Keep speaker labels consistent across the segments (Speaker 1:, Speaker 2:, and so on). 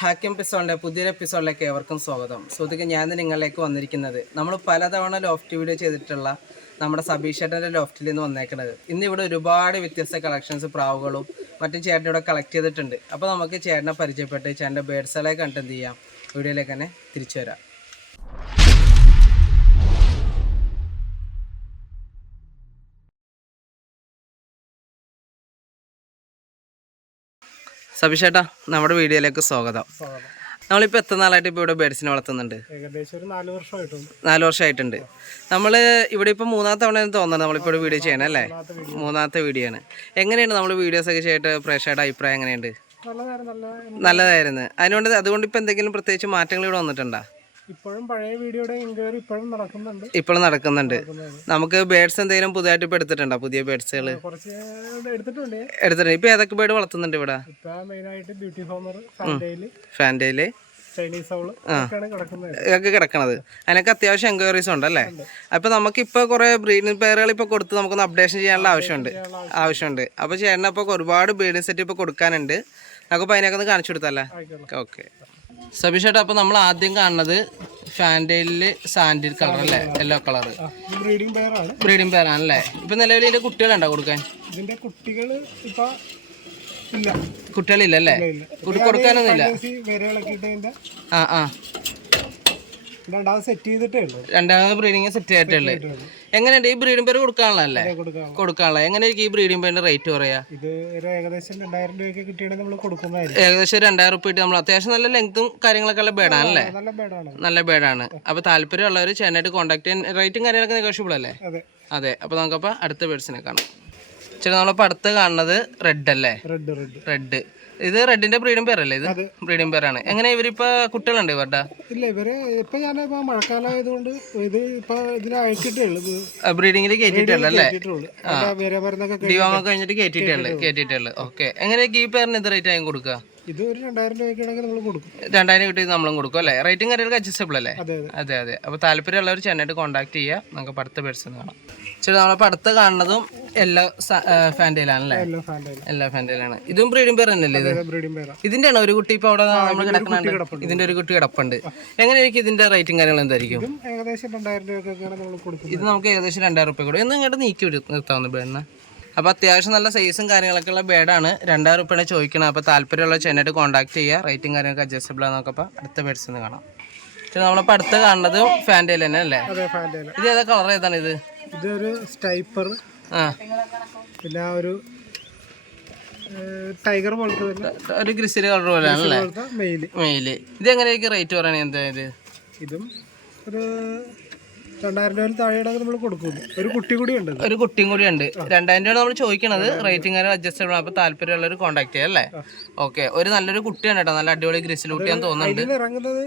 Speaker 1: ഹാക്കിം എപ്പിസോഡിന്റെ പുതിയൊരു എപ്പിസോഡിലേക്ക് ഏവർക്കും സ്വാഗതം. സുഹൃത്തുക്കൾ ഞാൻ നിങ്ങളിലേക്ക് വന്നിരിക്കുന്നത് നമ്മൾ പലതവണ ലോഫ്റ്റ് വീഡിയോ ചെയ്തിട്ടുള്ള നമ്മുടെ സബീഷ് ചേട്ടന്റെ ലോഫ്റ്റിൽ നിന്ന് വന്നേക്കുന്നത് ഇന്ന് ഇവിടെ ഒരുപാട് വ്യത്യസ്ത കളക്ഷൻസ് പ്രാവുകളും മറ്റും ചേട്ടൻ ഇവിടെ കളക്ട് ചെയ്തിട്ടുണ്ട്. അപ്പോൾ നമുക്ക് ചേട്ടനെ പരിചയപ്പെട്ട് ചേട്ടന്റെ ബേഡ്സുകളെ കണ്ട് എന്ത് ചെയ്യാം? വീഡിയോയിലേക്ക് തന്നെ തിരിച്ചു വരാം. സബീഷ് ചേട്ടാ നമ്മുടെ വീഡിയോയിലേക്ക് സ്വാഗതം. നമ്മളിപ്പോൾ എത്ര നാളായിട്ട് ഇപ്പോൾ ഇവിടെ ബേഡ്സിനെ വളർത്തുന്നുണ്ട്?
Speaker 2: ഏകദേശം ഒരു നാല് വർഷമായിട്ടുണ്ട്.
Speaker 1: നാല് വർഷമായിട്ടുണ്ട്. നമ്മൾ ഇവിടെ ഇപ്പോൾ മൂന്നാമത്തെ തവണ തോന്നുന്നത് നമ്മളിപ്പോൾ ഇവിടെ വീഡിയോ ചെയ്യണം അല്ലേ? മൂന്നാമത്തെ വീഡിയോ. ആണ്. എങ്ങനെയാണ് നമ്മൾ വീഡിയോസ് ഒക്കെ ചെയ്തിട്ട് പ്രേക്ഷകരുടെ അഭിപ്രായം എങ്ങനെയുണ്ട്?
Speaker 2: നല്ലതായിരുന്നു നല്ല
Speaker 1: നല്ലതായിരുന്നു. അതിനുകൊണ്ട് അതുകൊണ്ട് ഇപ്പോൾ എന്തെങ്കിലും പ്രത്യേകിച്ച് മാറ്റങ്ങൾ ഇവിടെ വന്നിട്ടുണ്ടോ?
Speaker 2: ഇപ്പോഴും പഴയ വീഡിയോയുടെ എൻക്വയറി ഇപ്പോഴും നടക്കുന്നുണ്ട്.
Speaker 1: ഇപ്പോഴും നടക്കുന്നുണ്ട്. നമുക്ക് ബേഡ്സ് എന്തെങ്കിലും പുതിയതായിട്ട് ഇപ്പൊ എടുത്തിട്ടുണ്ടോ? പുതിയ ബേഡ്സുകൾ
Speaker 2: എടുത്തിട്ടുണ്ട്.
Speaker 1: എടുത്തിട്ടുണ്ട്. ഇപ്പോൾ ഏതൊക്കെ ബേഡ് വളർത്തുന്നുണ്ട് ഇവിടെ?
Speaker 2: ഫാൻഡേൽ മെയിനായിട്ട് ബ്യൂട്ടി ഫോമർ ഫാൻഡയിൽ
Speaker 1: ഒക്കെ കിടക്കണത്. അതിനൊക്കെ അത്യാവശ്യം എൻക്വയറീസ് ഉണ്ടല്ലേ? നമുക്ക് ഇപ്പൊ കുറെ ബ്രീഡിംഗ് പെയറുകൾ ഇപ്പൊ കൊടുത്ത് നമുക്കൊന്ന് അപ്ഡേഷൻ ചെയ്യാനുള്ള ആവശ്യമുണ്ട്. ആവശ്യമുണ്ട്. അപ്പൊ ചേട്ടനപ്പൊ ഒരുപാട് ബ്രീഡിംഗ് സെറ്റ് ഇപ്പൊ കൊടുക്കാനുണ്ട്. നമുക്ക് അതിനൊക്കെ ഒന്ന് കാണിച്ചു കൊടുത്തല്ലേ ഓക്കെ സബീഷേട്ടാ അപ്പോൾ നമ്മൾ ആദ്യം കാണുന്നത് ഫാൻഡേലിൽ സാൻഡിൽ കളർ അല്ലേ? Yellow colour
Speaker 2: breeding pair
Speaker 1: breeding ഇപ്പൊ ഇപ്പം നിലവിൽ ഇതിന്റെ കുട്ടികളുണ്ടോ കൊടുക്കാൻ?
Speaker 2: ഇതിന്റെ അല്ലേ? ഇപ്പൊ
Speaker 1: കൊടുക്കാനൊന്നുമില്ല ആ ആ.
Speaker 2: രണ്ടാമത് സെറ്റ് ചെയ്തിട്ടേ ഉള്ളൂ.
Speaker 1: എങ്ങനെയുണ്ട് ഈ ബ്രീഡിംഗ് പേര് കൊടുക്കാനുള്ളതല്ലേ? കൊടുക്കാനുള്ള എങ്ങനെയായിരിക്കും ഈ ബ്രീഡിംഗ് പേരിന്റെ റേറ്റ് പറയാ?
Speaker 2: ഇത് ഏകദേശം രണ്ടായിരം രൂപയ്ക്ക് കിട്ടിയാണെങ്കിൽ നമ്മൾ
Speaker 1: ഏകദേശം രണ്ടായിരം റുപ്യ ഇട്ട് നമ്മൾ അത്യാവശ്യം നല്ല ലെങ്ത്തും കാര്യങ്ങളൊക്കെ ഉള്ള ബേഡാണല്ലേ
Speaker 2: നല്ല ബേഡാണ്
Speaker 1: അപ്പൊ താല്പര്യമുള്ളവർ ചെന്നായിട്ട് കോൺടാക്ട് ചെയ്യാൻ റേറ്റും കാര്യങ്ങളൊക്കെ നെഗോഷ്യബിൾ അല്ലേ?
Speaker 2: അതെ.
Speaker 1: അപ്പൊ നമുക്കപ്പോ അടുത്ത ബേഡ്സിനെ കാണാം. ചേട്ടാ നമ്മളിപ്പോ അടുത്ത് കാണുന്നത് റെഡ് അല്ലേ?
Speaker 2: റെഡ് റെഡ്
Speaker 1: റെഡ് ഇത് റെഡിന്റെ ബ്രീഡിംഗ് പേരല്ലേ ഇത്? ബ്രീഡിംഗ് പേരാണ്. എങ്ങനെ ഇവരിപ്പോ കുട്ടികളുണ്ട് ഇവരുടെ?
Speaker 2: ഇല്ല ഇവർ ഇപ്പൊ ഞാൻ ഇപ്പൊ മഴക്കാലമായതുകൊണ്ട് ഇത് ഇപ്പൊ ഇതിനെ അയക്കിട്ടേ ഉള്ളൂ
Speaker 1: ബ്രീഡിങ്ങിൽ കയറ്റിയിട്ടുള്ള അല്ലേ? ഡിവാമ കഴിഞ്ഞിട്ട് കയറ്റിയിട്ടുള്ളു കയറ്റിയിട്ടുള്ളു ഓക്കെ. എങ്ങനെയൊക്കെ ഈ പേരിന് ഇത് റേറ്റ് ആയി കൊടുക്കുക
Speaker 2: ഇത് ഒരു രണ്ടായിരം രൂപയ്ക്കാണെങ്കിൽ നമ്മൾ കൊടുക്കും.
Speaker 1: രണ്ടായിരം കിട്ടി നമ്മളും കൊടുക്കും അല്ലേ? റേറ്റും കാര്യങ്ങളൊക്കെ അഡ്ജസ്റ്റബിൾ അല്ലേ?
Speaker 2: അതെ
Speaker 1: അതെ.
Speaker 2: അപ്പൊ
Speaker 1: താല്പര്യം അപ്പോൾ താല്പര്യമുള്ളവർ ചെന്നായിട്ട് കോൺടാക്ട് ചെയ്യുക നമുക്ക് പടുത്ത അടുത്ത പേഴ്സൺ കാണാം. ചേട്ടാ നമ്മളിപ്പോൾ അടുത്ത് കാണുന്നതും എല്ലാ ഫാന്റയിലാണല്ലേ
Speaker 2: എല്ലാം
Speaker 1: ഫാന്റയിലാണ് ഇതും ബ്രീഡിംഗ് പേർ തന്നെയല്ലേ ഇത്? ഇതിന്റെ ആണ് ഒരു കുട്ടി ഇപ്പൊ അവിടെ നമ്മൾ കിടക്കുന്നുണ്ട്? ഇതിന്റെ ഒരു കുട്ടി കിടപ്പുണ്ട്. എങ്ങനെയായിരിക്കും ഇതിന്റെ റേറ്റിംഗ് കാര്യങ്ങൾ എന്തായിരിക്കും?
Speaker 2: ഇതും
Speaker 1: നമുക്ക് ഏകദേശം രണ്ടായിരം രൂപ കൂടെ ഇന്ന് ഇങ്ങോട്ട് നീക്കി നിർത്താവുന്ന ബേഡിന് അപ്പോൾ അത്യാവശ്യം നല്ല സൈസും കാര്യങ്ങളൊക്കെ ഉള്ള ബേഡാണ് രണ്ടായിരം റുപ്യാണ് ചോദിക്കണം. അപ്പോൾ താല്പര്യമുള്ള ചെന്നായിട്ട് കോൺടാക്ട് ചെയ്യുക. റേറ്റും കാര്യങ്ങളൊക്കെ അഡ്ജസ്റ്റബിൾ ആണ് നോക്കപ്പോൾ അടുത്ത ബേഡ്സ് നിന്ന് കാണാം. പക്ഷേ നമ്മളിപ്പോൾ അടുത്ത് കാണുന്നത് ഫാന്റയിൽ തന്നെ അല്ലേ? ഇത് ഏതാ കളർ ഏതാണ് ഇത്?
Speaker 2: ഇതൊരു സ്റ്റൈപ്പർ
Speaker 1: ആ.
Speaker 2: പിന്നെ ഒരു ടൈഗർ പോലത്തെ
Speaker 1: ഒരു ഗ്രിസിൽ കളർ പോലെയാണല്ലേ മെയിൽ ഇത് എങ്ങനെയായിരിക്കും റേറ്റ് പറയണേ? എന്താ ഇത്?
Speaker 2: ഇതും ഒരു രണ്ടായിരം രൂപയിൽ താഴെയാണ് നമ്മൾ കൊടുക്കുന്നു. ഒരു കുട്ടി കൂടി ഉണ്ട്
Speaker 1: ഒരു കുട്ടിയും കൂടി ഉണ്ട്. രണ്ടായിരം രൂപ നമ്മൾ ചോദിക്കണത് റേറ്റിംഗ് കാര്യം അപ്പൊ താല്പര്യമുള്ള ഒരു കോൺടാക്ട് ചെയ്യാം അല്ലേ? ഓക്കെ. ഒരു നല്ലൊരു കുട്ടിയാണ് കേട്ടോ. നല്ല അടിപൊളി ഗ്രിസിൽ കുട്ടിയാന്ന് തോന്നുന്നുണ്ട്.
Speaker 2: ഇറങ്ങുന്നത്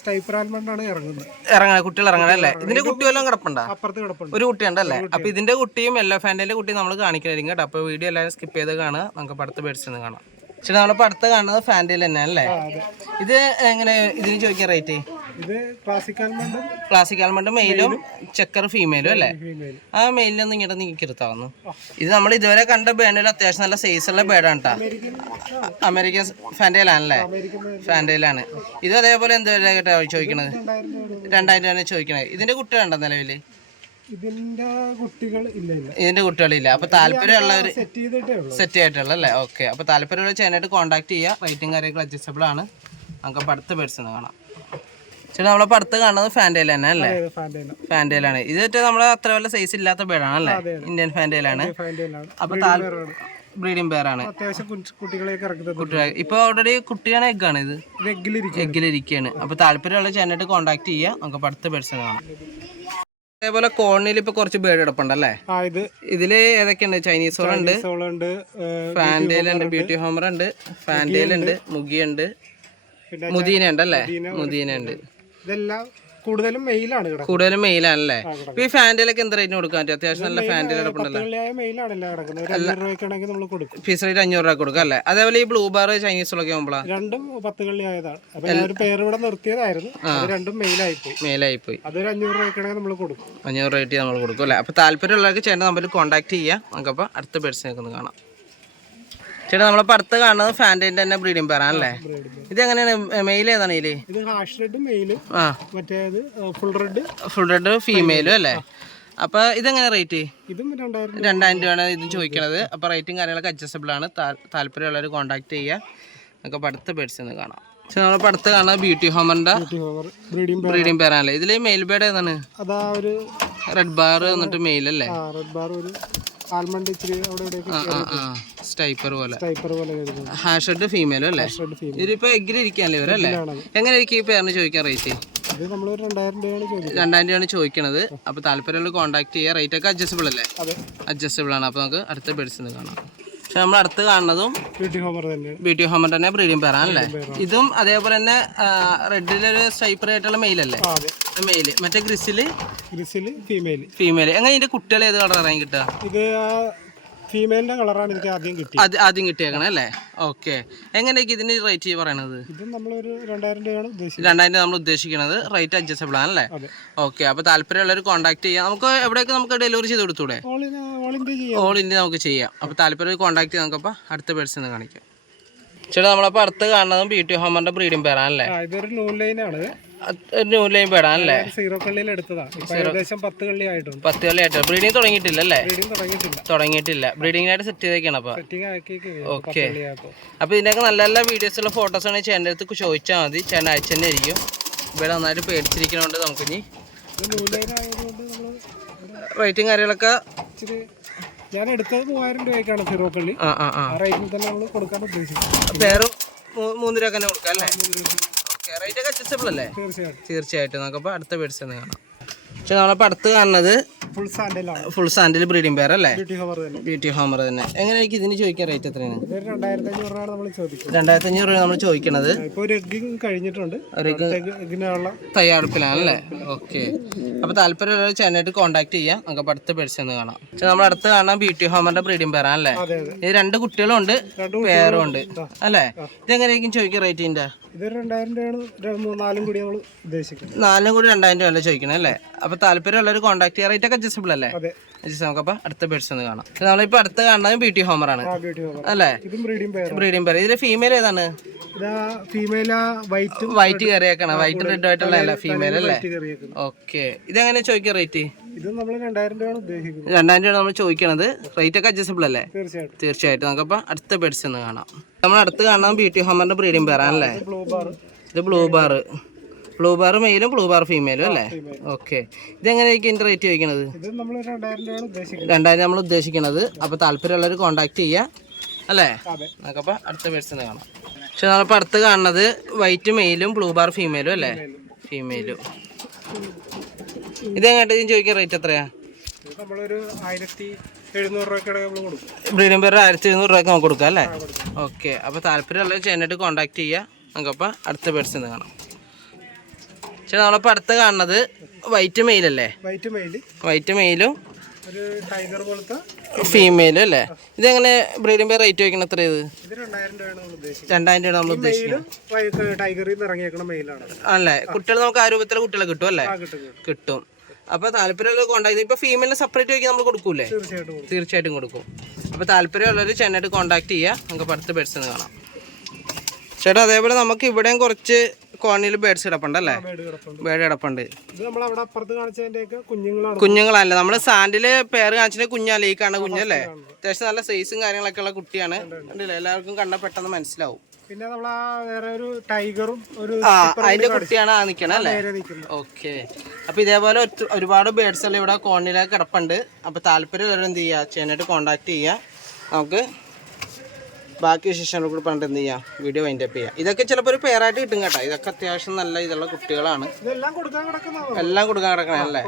Speaker 2: സ്റ്റൈപ്പർ ആൽമണ്ടാണ് ഇറങ്ങുന്നത്.
Speaker 1: ഇറങ്ങണ കുട്ടികൾ ഇറങ്ങണല്ലേ ഇതിന്റെ കുട്ടി വല്ലതും കിടപ്പുണ്ടോ?
Speaker 2: അപ്പുറത്ത് കിടപ്പുണ്ട്.
Speaker 1: ഒരു കുട്ടിയുണ്ടല്ലേ അപ്പൊ ഇതിന്റെ കുട്ടിയും എല്ലാ ഫാൻഡിന്റെ കുട്ടിയും നമ്മൾ കാണിക്കണായിരിക്കും കേട്ടോ. അപ്പൊ വീഡിയോ എല്ലാവരും സ്കിപ്പ് ചെയ്ത് കാണുക. നമുക്ക് പടുത്ത് ഒന്ന് കാണാം. പക്ഷെ നമ്മളിപ്പോ അടുത്ത് കാണുന്നത് ഫാൻഡിൽ തന്നെ അല്ലേ? ഇത് എങ്ങനെ? ഇതിന് ചോദിക്കാൻ റേറ്റ്
Speaker 2: ഇത് ക്ലാസിക് ആൽമണ്ടും
Speaker 1: ക്ലാസിക് ആൽമണ്ട് മെയിലും ചെക്കർ ഫീമെയിലും അല്ലേ? ആ മെയിലൊന്നും ഇങ്ങോട്ട് നീക്കിയെടുത്താവുന്നു ഇത് നമ്മൾ ഇതുവരെ കണ്ട ബേഡിൽ അത്യാവശ്യം നല്ല സൈസ് ഉള്ള ബേഡാണ് കേട്ടോ
Speaker 2: അമേരിക്കൻ
Speaker 1: അമേരിക്കൻ ഫാന്റയിലാണ് ഇത് അതേപോലെ എന്താ കേട്ടോ ചോദിക്കണത്?
Speaker 2: രണ്ടായിരം രൂപ
Speaker 1: ചോദിക്കണത്. ഇതിന്റെ കുട്ടികളുണ്ടോ നിലവിൽ
Speaker 2: ഇതിന്റെ കുട്ടികൾ ഇല്ല
Speaker 1: ഇതിന്റെ കുട്ടികളില്ല അപ്പൊ താല്പര്യമുള്ളവർ
Speaker 2: സെറ്റ്
Speaker 1: ചെയ്തിട്ടുള്ള അല്ലേ? ഓക്കെ അപ്പൊ താല്പര്യമുള്ള ചേനായിട്ട് കോൺടാക്ട് ചെയ്യുക. റേറ്റും കാര്യങ്ങളും അഡ്ജസ്റ്റബിൾ ആണ്. നമുക്ക് അടുത്ത പേഴ്സൺ കാണാം. ചേട്ടാ നമ്മളപ്പോ അടുത്ത് കാണുന്നത് ഫാന്റയിൽ തന്നെ അല്ലേ?
Speaker 2: ഫാൻഡേലാണ്
Speaker 1: ഫാന്റയിലാണ് ഇത് മറ്റേ നമ്മളെ അത്ര വല്ല സൈസ് ഇല്ലാത്ത ബേഡാണ് അല്ലേ? ഇന്ത്യൻ ഫാന്റയിലാണ്
Speaker 2: ഫാൻഡയിലാണ്
Speaker 1: അപ്പൊ ബ്രീഡിംഗ് പേരാണ് ഇപ്പൊ ഓൾറെഡി കുട്ടിയാണ് എഗ്ഗാണ് ഇത്.
Speaker 2: ഇത് എഗ്ഗിലിരിക്കും
Speaker 1: എഗ്ഗിലിരിക്കുകയാണ് അപ്പൊ താല്പര്യമുള്ള ചേട്ടനായിട്ട് കോൺടാക്ട് ചെയ്യുക. നമുക്ക് അടുത്ത പേഴ്സൺ കാണാം. അതേപോലെ കോണിൽ ഇപ്പൊ കുറച്ച് ബേഡ് കിടപ്പുണ്ടല്ലേ
Speaker 2: ഇത്
Speaker 1: ഇതിൽ ഏതൊക്കെയുണ്ട്? ചൈനീസ് ഉണ്ട്.
Speaker 2: ഫാൻഡേൽ
Speaker 1: ഉണ്ട് ബ്യൂട്ടി ഹോമർ ഉണ്ട് ഫാന്റയിലുണ്ട് മുഗിയുണ്ട് മുദീന ഉണ്ട് അല്ലേ? മുദീന ഉണ്ട്.
Speaker 2: ഇതെല്ലാം കൂടുതലും മെയിലാണ്
Speaker 1: കൂടുതലും മെയിലാണല്ലേ? ഈ ഫാന്റയിലൊക്കെ എന്ത് റേറ്റിന് കൊടുക്കാൻ പറ്റും? അത്യാവശ്യം നല്ല ഫാന്റയിൽ കിടപ്പുണ്ടല്ലോ? ഫീസ് റേറ്റ് അഞ്ഞൂറ് രൂപ കൊടുക്കാം അല്ലേ? അതേപോലെ ഈ ബ്ലൂ ബാർ ചൈനീസിലൊക്കെ ആകുമ്പോഴാ
Speaker 2: രണ്ടും പത്ത് കള്ളി ആയതാണ് ഒരു പേര് ഇവിടെ നിർത്തിയതായിരുന്നു. രണ്ടും മെയിലായി പോയി
Speaker 1: മെയിലായി പോയി
Speaker 2: അതൊരു അഞ്ഞൂറ് രൂപയ്ക്കാണെങ്കിൽ നമ്മൾ കൊടുക്കും.
Speaker 1: അഞ്ഞൂറ് റേറ്റ് നമ്മൾ കൊടുക്കും അല്ലേ? അപ്പോൾ താല്പര്യമുള്ളവർക്ക് ചേട്ടൻ നമ്മൾ കോൺടാക്ട് ചെയ്യാം. നമുക്കപ്പോൾ അടുത്ത പേഴ്സണൊക്കെ ഒന്ന് കാണാം. ചേട്ടാ നമ്മളെ അടുത്ത് കാണുന്നത് ഫാന്റൈന്റെ തന്നെ ബ്രീഡിംഗ് പേരാണല്ലേ ഇത് എങ്ങനെയാണ് മെയിൽ ഏതാണ് ഇതിൽ?
Speaker 2: ഇത് ഹാഷ് റെഡ് മെയിൽ
Speaker 1: ആ.
Speaker 2: മറ്റേത് ഫുൾ റെഡ്
Speaker 1: ഫുൾ റെഡ് ഫീമെയിലും അല്ലേ? അപ്പൊ ഇതെങ്ങനെ റേറ്റ്
Speaker 2: ഇതും രണ്ടായിരം
Speaker 1: രൂപയാണ് ഇതും ചോദിക്കണത്. അപ്പൊ റേറ്റും കാര്യങ്ങളൊക്കെ അഡ്ജസ്റ്റബിൾ ആണ്. താല്പര്യമുള്ളവർ കോൺടാക്ട് ചെയ്യുക. നമുക്ക് അടുത്ത ബേഡ്സ് എന്ന് കാണാം. പക്ഷെ നമ്മളിപ്പോൾ അടുത്ത് കാണുന്നത് ബ്യൂട്ടി ഹോമറിന്റെ
Speaker 2: ബ്രീഡിംഗ്
Speaker 1: പേരാണല്ലേ ഇതിൽ മെയിൽ ബേഡ് ഏതാണ്? റെഡ് ബാർ എന്നിട്ട് മെയിൽ അല്ലേ?
Speaker 2: റെഡ് ബാർ ഒരു ആൽമണ്ട് ഇച്ചിരി അവിടെ ഇവിടെയൊക്കെ
Speaker 1: സ്റ്റൈപ്പർ പോലെ.
Speaker 2: സ്റ്റൈപ്പർ പോലെ
Speaker 1: ഹാഷഡ് ഫീമെയിലും അല്ലേ? ഇതിപ്പോ എഗ്ഗിലിരിക്കാനല്ലേ ഇവരല്ലേ എങ്ങനെ ഇരിക്കും ഈ പേരിന് ചോദിക്കാൻ റേറ്റ്
Speaker 2: രണ്ടായിരം രൂപയാണ്
Speaker 1: ചോദിക്കണത്. അപ്പോൾ താല്പര്യമുള്ള കോൺടാക്ട് ചെയ്യുക റേറ്റ് ഒക്കെ അഡ്ജസ്റ്റബിൾ അല്ലേ? അഡ്ജസ്റ്റബിൾ ആണ്. അപ്പൊ നമുക്ക് അടുത്ത ബെഡ്സിന് കാണാം. പക്ഷെ നമ്മൾ അടുത്ത് കാണുന്നതും
Speaker 2: ബ്യൂട്ടി ഹോമർ തന്നെ.
Speaker 1: ബ്യൂട്ടി ഹോമർ തന്നെ ബ്രീഡിംഗ് ഇതും അതേപോലെ തന്നെ റെഡിലൊരു സ്ട്രൈപ്പർ ആയിട്ടുള്ള മെയിലല്ലേ
Speaker 2: മെയിൽ
Speaker 1: മെയിൽ മറ്റേ ഗ്രിസിൽ
Speaker 2: ഗ്രിസിൽ ഫീമെയിൽ
Speaker 1: ഫീമെയിൽ എങ്ങനെ ഇതിന്റെ കുട്ടികൾ ഏത് കളർ ഇറങ്ങി കിട്ടുക?
Speaker 2: ഇത് ഫീമെയിലിന്റെ കളറാണ് എനിക്ക് ആദ്യം കിട്ടിയത്.
Speaker 1: ആദ്യം കിട്ടിയേക്കണം അല്ലേ? ഓക്കെ എങ്ങനെയൊക്കെ ഇതിന് റേറ്റ് പറയണത്?
Speaker 2: ഇതും നമ്മളൊരു രണ്ടായിരം രൂപയാണ് ഉദ്ദേശിക്കുന്നത്.
Speaker 1: രണ്ടായിരം നമ്മൾ ഉദ്ദേശിക്കുന്നത് റേറ്റ് അഡ്ജസ്റ്റബിൾ ആണ്
Speaker 2: അല്ലേ?
Speaker 1: ഓക്കെ അപ്പോൾ താല്പര്യമുള്ളവർ കോൺടാക്ട് ചെയ്യാം. നമുക്ക് എവിടെയൊക്കെ നമുക്ക് ഡെലിവറി ചെയ്ത് കൊടുത്തൂടെ?
Speaker 2: ഓൾ ഇന്ത്യ ചെയ്യാം.
Speaker 1: നമുക്ക് ചെയ്യാം. അപ്പോൾ താല്പര്യം കോൺടാക്ട് നമുക്ക് നമുക്കപ്പോൾ അടുത്ത പേഴ്സൺ കാണിക്കാം. ചേട്ടാ നമ്മളപ്പോൾ അടുത്ത് കാണുന്നതും ബ്യൂട്ടി ഹോമറിന്റെ ബ്രീഡിംഗ് പേരാണല്ലേ
Speaker 2: ഇതൊരു നൂൽ ലൈനാണ്
Speaker 1: ന്യൂ ലൈൻ പേടാണല്ലേ
Speaker 2: സീറോ കള്ളിയിൽ എടുത്തതാണ് ഏകദേശം പത്ത് കള്ളി ആയിട്ടുണ്ട്.
Speaker 1: പത്ത് കളിയായിട്ട് ബ്രീഡിങ് തുടങ്ങിയിട്ടില്ല. അല്ലേ
Speaker 2: തുടങ്ങിയിട്ടില്ല
Speaker 1: ബ്രീഡിങ്ങിനായിട്ട് സെറ്റ് ചെയ്തേക്കാണ്
Speaker 2: ആക്കി
Speaker 1: ഓക്കെ അപ്പൊ ഇതിന്റെയൊക്കെ നല്ല നല്ല വീഡിയോസുള്ള ഫോട്ടോസ് ആണ് ചേട്ടന്റെ അടുത്ത് ചോദിച്ചാൽ മതി. ചേട്ടൻ അയച്ചു തന്നെ ആയിരിക്കും ഇവിടെ നന്നായിട്ട് പേടിച്ചിരിക്കണോണ്ട് നമുക്കിനി റേറ്റും കാര്യങ്ങളൊക്കെ
Speaker 2: ഞാൻ എടുത്തത് മൂവായിരം രൂപയ്ക്കാണ് സീറോ കള്ളി.
Speaker 1: ആ
Speaker 2: റേറ്റിൽ തന്നെ നമ്മൾ കൊടുക്കാൻ ഉദ്ദേശിക്കുന്നത്
Speaker 1: പേര് മൂന്ന് രൂപ തന്നെ കൊടുക്കാം അല്ലേ? റേറ്റ് ഒക്കെ അഡ്ജസ്റ്റബിൾ അല്ലേ?
Speaker 2: തീർച്ചയായിട്ടും.
Speaker 1: നമുക്കപ്പോൾ അടുത്ത പേടിച്ച് കാണാം. പക്ഷെ നമ്മളിപ്പോൾ അടുത്ത് കാണുന്നത്
Speaker 2: ഫുൾ സാൻഡിൽ
Speaker 1: ഫുൾ സാൻഡിൽ ബ്രീഡിംഗ് പേർ അല്ലേ?
Speaker 2: ബ്യൂട്ടി
Speaker 1: ഹോമർ തന്നെ. എങ്ങനെ എങ്ങനെയായിരിക്കും ഇതിന് ചോദിക്കാൻ റേറ്റ് എത്രയാണ്?
Speaker 2: രണ്ടായിരത്തി അഞ്ഞൂറ്
Speaker 1: രൂപ നമ്മൾ ചോദിക്കണത്.
Speaker 2: കഴിഞ്ഞിട്ടുണ്ട്. എഗ്ഗിനുള്ള
Speaker 1: തയ്യാറെടുപ്പിലാണല്ലേ ഓക്കെ അപ്പോൾ താല്പര്യമുള്ള ചാനലായിട്ട് കോൺടാക്ട് ചെയ്യാം. നമുക്ക് അടുത്ത് പേഴ്സ് കാണാം. പക്ഷെ നമ്മൾ അടുത്ത് കാണാൻ ബ്യൂട്ടി ഹോമറിന്റെ ബ്രീഡിംഗ്
Speaker 2: അതെ അതെ.
Speaker 1: ഇത് രണ്ട് കുട്ടികളും
Speaker 2: ഉണ്ട്
Speaker 1: പേരും ഉണ്ട് അല്ലേ? ഇതെങ്ങനെയായിരിക്കും ചോദിക്കുക റേറ്റിന്റെ
Speaker 2: രണ്ടായിരം രൂപയാണ്. മൂന്നാലും കൂടി നമ്മൾ ഉദ്ദേശിക്കുന്നത്.
Speaker 1: കൂടി രണ്ടായിരം രൂപ അല്ലേ ചോദിക്കണം അല്ലേ? അപ്പോൾ താല്പര്യമുള്ളവർ കോൺടാക്ട് ചെയ്യാൻ റേറ്റ് ഒക്കെ അഡ്ജസ്റ്റബിൾ അല്ലേ?
Speaker 2: അതെ.
Speaker 1: അപ്പൊ അടുത്ത ബേഡ്സ് ഒന്ന് കാണാം. നമ്മളിപ്പോ അടുത്ത കാണുന്നത് ബ്യൂട്ടി
Speaker 2: ഹോമർ ആണ്.
Speaker 1: അല്ലേ?
Speaker 2: ബ്രീഡിംഗ് പേര്
Speaker 1: ഇതിന്റെ ഫീമെയിൽ ഏതാണ്?
Speaker 2: വൈറ്റ്
Speaker 1: കറിയാക്കണം വൈറ്റ് റെഡ് ആയിട്ടുള്ള ഫീമെയിൽ അല്ലേ? ഓക്കെ ഇതെങ്ങനെ ചോദിക്കാം റേറ്റ്
Speaker 2: ഇത് നമ്മൾ രണ്ടായിരം രൂപയാണ് ഉദ്ദേശിക്കുന്നത്.
Speaker 1: രണ്ടായിരം രൂപ നമ്മൾ ചോദിക്കണത്. റേറ്റ് ഒക്കെ അഡ്ജസ്റ്റബിൾ അല്ലേ?
Speaker 2: തീർച്ചയായിട്ടും.
Speaker 1: തീർച്ചയായിട്ടും. നമുക്കപ്പോൾ അടുത്ത ബെഡ്സ് ഒന്ന് കാണാം. നമ്മൾ അടുത്ത് കാണാൻ ബ്യൂട്ടി ഹോമറിന്റെ ബ്രീഡിംഗ് പേരാണല്ലേ
Speaker 2: ബ്ലൂ ബാർ
Speaker 1: ഇത് ബ്ലൂ ബാർ ബ്ലൂ ബാർ മെയിലും ബ്ലൂ ബാർ ഫീമെയിലും അല്ലേ? ഓക്കെ ഇതെങ്ങനെയായിരിക്കും ഇതിന്റെ റേറ്റ് ചോദിക്കണത്?
Speaker 2: നമ്മൾ രണ്ടായിരം ഉദ്ദേശിക്കുന്നത്.
Speaker 1: നമ്മൾ ഉദ്ദേശിക്കണത്. അപ്പോൾ താല്പര്യമുള്ളവർ കോൺടാക്ട് ചെയ്യുക അല്ലേ?
Speaker 2: നമുക്കപ്പോ
Speaker 1: നമുക്കപ്പോൾ അടുത്ത ബെഡ്സ് ഒന്ന് കാണാം. പക്ഷെ നമ്മളിപ്പോൾ അടുത്ത് കാണുന്നത് വൈറ്റ് മെയിലും ബ്ലൂ ബാർ ഫീമെയിലും അല്ലേ? ഫീമെയിലും ഇതെങ്ങോട്ട് ചോദിക്കാൻ റേറ്റ് എത്രയാ?
Speaker 2: നമ്മളൊരു ആയിരത്തി എഴുന്നൂറ് രൂപയ്ക്കിടെ നമ്മൾ കൊടുക്കും.
Speaker 1: ബ്രീഡിംഗ് പേര് ആയിരത്തി എഴുന്നൂറ് രൂപയ്ക്ക് നമുക്ക് കൊടുക്കാം അല്ലേ? ഓക്കെ അപ്പോൾ താല്പര്യമുള്ള ചേട്ടനായിട്ട് കോൺടാക്ട് ചെയ്യുക നമുക്കപ്പോൾ അടുത്ത പേഴ്സൺ കാണാം. ചേട്ടാ നമ്മളിപ്പോൾ അടുത്ത് കാണുന്നത് വൈറ്റ് മെയിലല്ലേ
Speaker 2: വൈറ്റ് മെയിൽ
Speaker 1: വൈറ്റ് മെയിലും
Speaker 2: ഒരു ടൈഗർ പോലത്തെ
Speaker 1: ഫീമെയിലും അല്ലേ? ഇതെങ്ങനെ ബ്രീഡിംഗ് പേര് റേറ്റ് വയ്ക്കണം എത്ര ഇത്?
Speaker 2: രണ്ടായിരം രൂപയാണ് നമ്മൾ ഉദ്ദേശിക്കുന്നത്.
Speaker 1: രണ്ടായിരം രൂപ നമ്മൾ ഉദ്ദേശിക്കുന്നത്.
Speaker 2: ടൈഗറിൽ നിന്ന് ഇറങ്ങിയേക്കണ മെയിലാണ്
Speaker 1: അല്ലേ കുട്ടികൾ നമുക്ക് ആ രൂപത്തിലെ കുട്ടികളെ കിട്ടും അല്ലേ.
Speaker 2: കിട്ടും.
Speaker 1: അപ്പോൾ താല്പര്യമുള്ള കോൺടാക്ട് ഇപ്പൊ ഫീമെയിലിന് സെപ്പറേറ്റ് ആക്കി നമ്മൾ കൊടുക്കൂലേ
Speaker 2: തീർച്ചയായിട്ടും കൊടുക്കും.
Speaker 1: തീർച്ചയായിട്ടും കൊടുക്കും. അപ്പോൾ താല്പര്യമുള്ളവർ ചേട്ടനായിട്ട് കോണ്ടാക്ട് ചെയ്യുക നമുക്ക് പടുത്ത് ബേഡ്സ് കാണാം. ചേട്ടാ അതേപോലെ നമുക്ക് ഇവിടെയും കുറച്ച് കോണിയിൽ ബേഡ്സ്
Speaker 2: കിടപ്പുണ്ട് അല്ലേ?
Speaker 1: ബേഡ് കിടപ്പുണ്ട്. കുഞ്ഞുങ്ങളല്ല നമ്മൾ സാൻഡിൽ പേര് കാണിച്ചിട്ട് കുഞ്ഞാലേക്കാണ് കുഞ്ഞല്ലേ അത്യാവശ്യം നല്ല സൈസും കാര്യങ്ങളൊക്കെ ഉള്ള കുട്ടിയാണ്. കണ്ടില്ലേ? എല്ലാവർക്കും കണ്ട പെട്ടെന്ന് മനസ്സിലാവും.
Speaker 2: പിന്നെ നമ്മൾ വേറെ ഒരു ടൈഗറും ഒരു
Speaker 1: അതിന്റെ കുട്ടിയാണ് ആ നിക്കണ അല്ലേ? ഓക്കെ. അപ്പൊ ഇതേപോലെ ഒരുപാട് ബേഡ്സ് എല്ലാം ഇവിടെ കോണിലൊക്കെ കിടപ്പുണ്ട്. അപ്പൊ താല്പര്യം എന്ത് ചെയ്യുക ചേനായിട്ട് കോണ്ടാക്ട് ചെയ്യാ. നമുക്ക് ബാക്കി വിശേഷങ്ങൾ കൂടി പറഞ്ഞിട്ട് എന്ത് ചെയ്യാം? വീഡിയോ വൈൻഡ് അപ്പ് ചെയ്യാം. ഇതൊക്കെ ചിലപ്പോൾ ഒരു പേരായിട്ട് കിട്ടും കേട്ടോ. ഇതൊക്കെ അത്യാവശ്യം നല്ല ഇതുള്ള കുട്ടികളാണ്. എല്ലാം കൊടുക്കാൻ കിടക്കണേ അല്ലേ?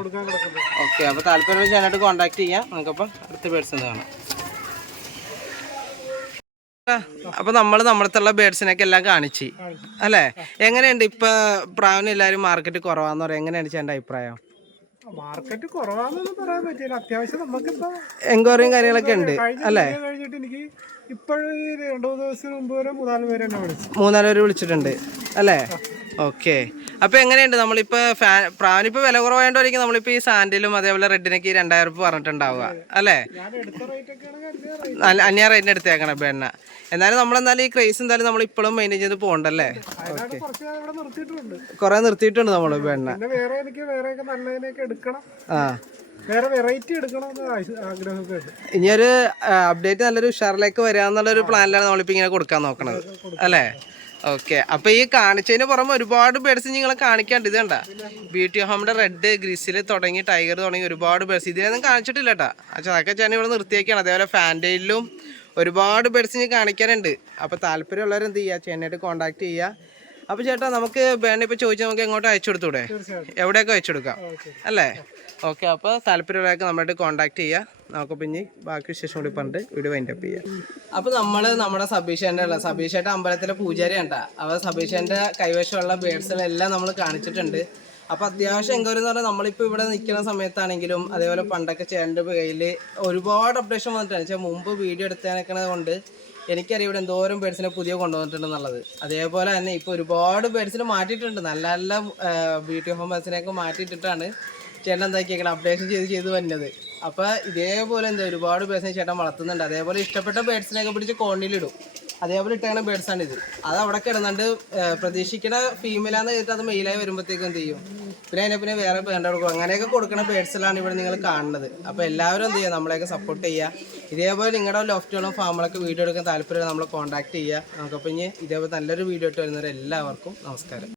Speaker 1: ഓക്കെ. അപ്പോൾ താല്പര്യം ചേനായിട്ട് കോൺടാക്ട് ചെയ്യാം. നമുക്കപ്പോൾ അടുത്ത പേഴ്സൺ കാണാം. അപ്പൊ നമ്മൾ നമ്മളത്തുള്ള ബേഡ്സിനൊക്കെ എല്ലാം കാണിച്ച്. അല്ലേ? എങ്ങനെയുണ്ട് ഇപ്പൊ പ്രാവിന് എല്ലാരും മാർക്കറ്റ് കുറവാന്ന് പറയാം? എങ്ങനെയാണ് ചേട്ടന്റെ അഭിപ്രായം?
Speaker 2: മാർക്കറ്റ് കുറവാന്നൊന്നും പറയാൻ പറ്റില്ല. അത്യാവശ്യം നമുക്കിപ്പോ
Speaker 1: എൻക്വയറിയും കാര്യങ്ങളൊക്കെ ഉണ്ട്.
Speaker 2: അല്ലേ? കഴിഞ്ഞിട്ട് എനിക്ക് ഇപ്പോഴും രണ്ടു മൂന്ന് ദിവസം മുമ്പ് വരെ മൂന്നാൽ പേര് വിളിച്ചു.
Speaker 1: മൂന്നാൽ പേര് വിളിച്ചിട്ടുണ്ട്. അല്ലേ? ഓക്കെ. അപ്പൊ എങ്ങനെയുണ്ട്? നമ്മളിപ്പോ ഫാൻ പ്രാവിനിപ്പോ വില കുറവായതുകൊണ്ടായിരിക്കും നമ്മളിപ്പോ ഈ സാൻഡിലും അതേപോലെ റെഡിനൊക്കെ ഈ രണ്ടായിരം രൂപ പറഞ്ഞിട്ടുണ്ടാവുക. അല്ലേ?
Speaker 2: അന്യ
Speaker 1: റേറ്റിന് എടുത്തേക്കണം ബെണ്ണ എന്നാലും നമ്മളെന്നാലും ഈ ക്രേസ് എന്തായാലും നമ്മൾ ഇപ്പോഴും മെയിന്റെയിൻ ചെയ്ത് പോകണ്ടല്ലേ? കൊറേ നിർത്തിയിട്ടുണ്ട് നമ്മൾ
Speaker 2: നല്ലതിനൊക്കെ എടുക്കണം.
Speaker 1: ആ.
Speaker 2: വേറെ വെറൈറ്റി
Speaker 1: ഇനിയൊരു അപ്ഡേറ്റ് നല്ലൊരു ഉഷാറിലേക്ക് വരാന്നുള്ളൊരു പ്ലാനിലാണ് നമ്മളിപ്പോ ഇങ്ങനെ കൊടുക്കാൻ നോക്കണത്. അല്ലേ? ഓക്കെ അപ്പൊ ഈ കാണിച്ചതിന് പുറമെ ഒരുപാട് ബേഡ്സ് നിങ്ങൾ കാണിക്കാണ്ട് ഇത് കണ്ട? ബ്യൂട്ടി ഹോമിന്റെ റെഡ് ഗ്രിസിൽ തുടങ്ങി ടൈഗർ തുടങ്ങി ഒരുപാട് ബേഡ്സ് ഇതിനൊന്നും കാണിച്ചിട്ടില്ല കേട്ടാ അതൊക്കെ ഞാൻ ഇവിടെ നിർത്തിയേക്കാണ്. അതേപോലെ ഫാൻഡയിലും ഒരുപാട് ബേഡ്സ് ഇനി കാണിക്കാനുണ്ട്. അപ്പൊ താല്പര്യമുള്ളവർ എന്ത് ചെയ്യുക ചേട്ടനായിട്ട് കോൺടാക്ട് ചെയ്യുക അപ്പൊ ചേട്ടാ നമുക്ക് വേണ്ട ഇപ്പൊ ചോദിച്ചാൽ നമുക്ക് എങ്ങോട്ട് അയച്ചു കൊടുത്തൂടെ എവിടെയൊക്കെ അയച്ചു കൊടുക്കാം അല്ലേ? ഓക്കെ അപ്പോൾ താല്പര്യമുള്ളവരൊക്കെ നമ്മളായിട്ട് കോൺടാക്ട് ചെയ്യുക നമുക്ക് പിന്നെ ബാക്കി വിശേഷം കൂടി പറഞ്ഞിട്ട് വീട് വൈൻഡപ്പ് ചെയ്യാം. അപ്പോൾ നമ്മൾ നമ്മുടെ സബീഷേന്റെ ഉള്ള സബീഷേട്ട അമ്പലത്തിലെ പൂജാരി കണ്ട. അപ്പോൾ സബീഷേന്റെ കൈവശമുള്ള ബേഡ്സുകളെല്ലാം നമ്മൾ കാണിച്ചിട്ടുണ്ട്. അപ്പോൾ അത്യാവശ്യം എങ്കിലും എന്ന് പറഞ്ഞാൽ നമ്മളിപ്പോൾ ഇവിടെ നിൽക്കുന്ന സമയത്താണെങ്കിലും അതേപോലെ പണ്ടൊക്കെ ചേട്ടന്റെ കയ്യിൽ ഒരുപാട് അപ്ഡേഷൻ വന്നിട്ടാണ് വെച്ചാൽ മുമ്പ് വീഡിയോ എടുത്തേക്കണത് കൊണ്ട് എനിക്കറിയാം ഇവിടെ എന്തോരം ബേഡ്സിനെ പുതിയ കൊണ്ടുവന്നിട്ടുണ്ടെന്നുള്ളത്. അതേപോലെ തന്നെ ഇപ്പോൾ ഒരുപാട് ബേഡ്സിനെ മാറ്റിയിട്ടുണ്ട്. നല്ല നല്ല ബ്യൂട്ടി ഹോം ബേഡ്സിനെയൊക്കെ മാറ്റിയിട്ടിട്ടാണ് ചേട്ടൻ എന്താക്കിയേക്കണം അപ്ഡേഷൻ ചെയ്ത് ചെയ്ത് വന്നത്. അപ്പോൾ ഇതേപോലെ എന്താ ഒരുപാട് ബേഡ്സിനെ ചേട്ടൻ വളർത്തുന്നുണ്ട്. അതേപോലെ ഇഷ്ടപ്പെട്ട ബേഡ്സിനെയൊക്കെ പിടിച്ച് കോണിലിടും അതേപോലെ ഇട്ടേക്കണ ആണ് ഇത്. അത് അവിടെ കിടന്നുണ്ട് പ്രതീക്ഷിക്കുന്ന ഫീമെയിലാന്ന് കഴിഞ്ഞിട്ട് അത് മെയിലായി വരുമ്പോഴത്തേക്കും എന്ത് ചെയ്യും? പിന്നെ അതിനെ പിന്നെ വേറെ വേണ്ട കൊടുക്കും. അങ്ങനെയൊക്കെ കൊടുക്കുന്ന ബേഡ്സിലാണ് ഇവിടെ നിങ്ങൾ കാണുന്നത്. അപ്പോൾ എല്ലാവരും എന്ത് ചെയ്യുക? നമ്മളെയൊക്കെ സപ്പോർട്ട് ചെയ്യുക. ഇതേപോലെ നിങ്ങളുടെ ലോഫ്റ്റുകളും ഫാമുകളൊക്കെ വീഡിയോ എടുക്കാൻ താല്പര്യം നമ്മളെ കോൺടാക്ട് ചെയ്യുക. നമുക്കപ്പോൾ ഇനി ഇതേപോലെ നല്ലൊരു വീഡിയോ ഇട്ട് വരുന്നവർ എല്ലാവർക്കും നമസ്കാരം.